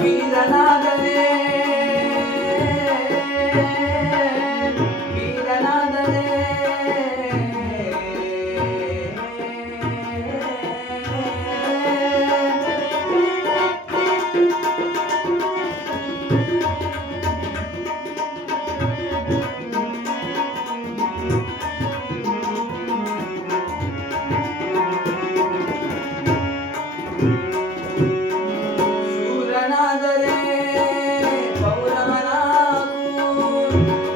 ವೀರನಾದರೆ ವೀರನಾದರೆ ಶೂರನಾದರೆ ಪೌರವನಾಗು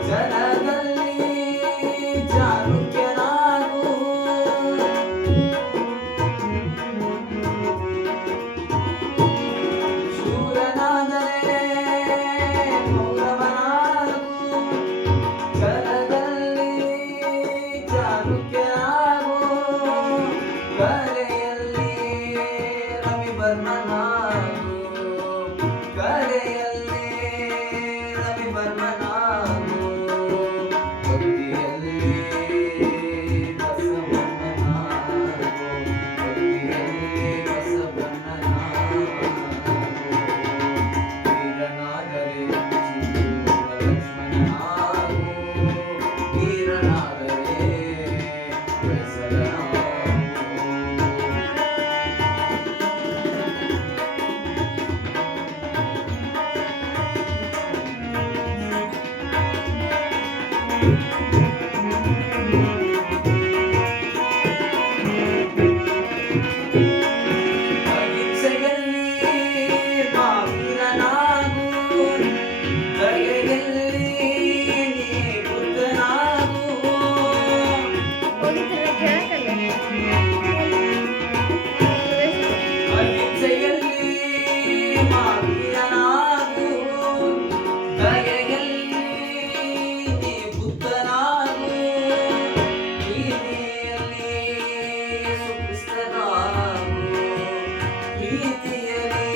ಜನದಲ್ಲಿ ಚಾಣಕ್ಯನಾಗು ಶೂರನಾದರೆ ಪೌರವನಾಗು ಜನದಲ್ಲಿ ಚಾಣಕ್ಯನಾಗು ಕಲೆಯಲ್ಲಿ ರವಿವರ್ಮನಾಗು ಕಲೆಯಲ್ಲಿ ರವಿವರ್ಮನಾಗು ಭಕ್ತಿಯಲ್ಲಿ ಬಸವಣ್ಣನಾಗು ಭಕ್ತಿಯಲ್ಲಿ ಬಸವಣ್ಣನಾಗು ವೀರನಾದರೆ ಸಿಂಧೂರ ಲಕ್ಷ್ಮಣನಾಗು ವೀರನಾದರೆ ಬೆಸರನಾಗು ಅಹಿಂಸೆಯಲ್ಲಿ ಮಾವೀರನಾಗು ದಯೆಯಲ್ಲಿ ನೀ ಬುದ್ಧನಾಗು ಅಹಿಂಸೆಯಲ್ಲಿ ಮಾವೀರನಾಗು ದಯೆಯಲ್ಲಿ ನೀ ಬುದ್ಧನಾಗು ಪ್ರೀತಿಯಲ್ಲಿ ಸುಕ್ರಿಸ್ತನಾಗು ಪ್ರೀತಿಯಲ್ಲಿ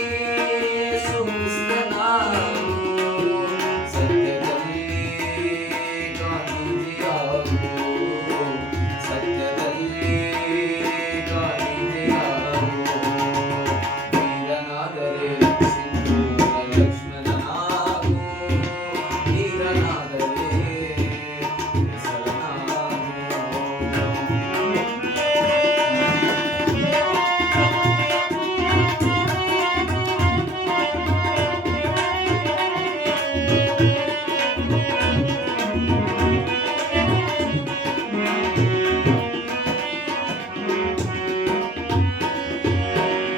ಸುಕ್ರಿಸ್ತನಾಗು ಸತ್ಯದಲ್ಲಿ ಗಾಂಧೀಜಿಯಾಗು ಸತ್ಯದಲ್ಲಿ ಗಾಂಧೀಜಿಯಾಗು ವೀರನಾದರೆ ಸಿಂಧೂರ ಲಕ್ಷ್ಮಣನಾಗು ವೀರನಾದರೆ ಬೆಸರನಾಗು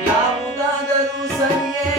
ಯಾವುದಾದರೂ ಸರಿಯೇ